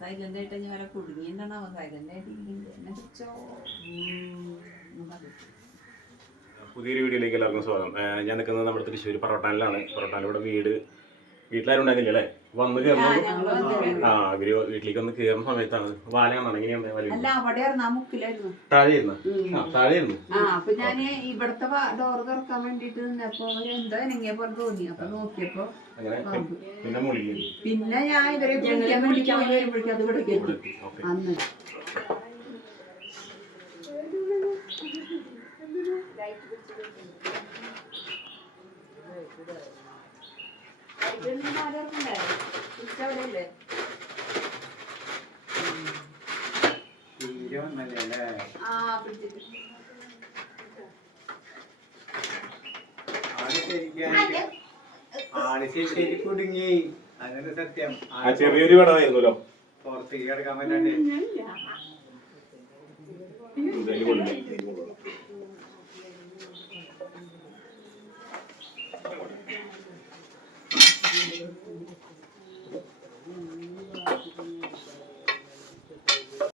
Silent ആയിട്ട് ഞാൻ വരെ കുടുങ്ങിണ്ടാണോ സൈലന്റ് ആയിട്ട് എന്നെ പിടിച്ചോ. പുതിയൊരു വീഡിയോയിലേക്ക് എല്ലാവർക്കും സ്വാഗതം. ഞാൻ നിൽക്കുന്നത് നമ്മുടെ തൃശ്ശൂർ പൊറോട്ടാനിലാണ്. പൊറോട്ടാനിലൂടെ വീട്ടിലാരും ഉണ്ടായിരുന്നില്ല അല്ലേ? വന്ന് കയറുന്നത് അവര് വീട്ടിലേക്ക് വന്ന് കയറുന്ന സമയത്താണ് വാലയാണെന്നാണ് താഴെയായിരുന്നു. അപ്പൊ ഞാന് ഇവിടത്തെ ഡോർ തുറക്കാൻ വേണ്ടിട്ട് നിന്നപ്പോ എന്തോ എനങ്ങിയ പോലെ തോന്നി. അപ്പൊ നോക്കിയപ്പോ പിന്നെ ഞാൻ ഇവരെ വിളിക്കാൻ വരുമ്പോഴേക്കും അത് ഇവിടെ അന്ന് കുടുങ്ങി. അങ്ങനെ സത്യം ചെറിയൊരു കടമായിരുന്നല്ലോ പുറത്തേക്ക് കിടക്കാൻ പറ്റാണ്ട്.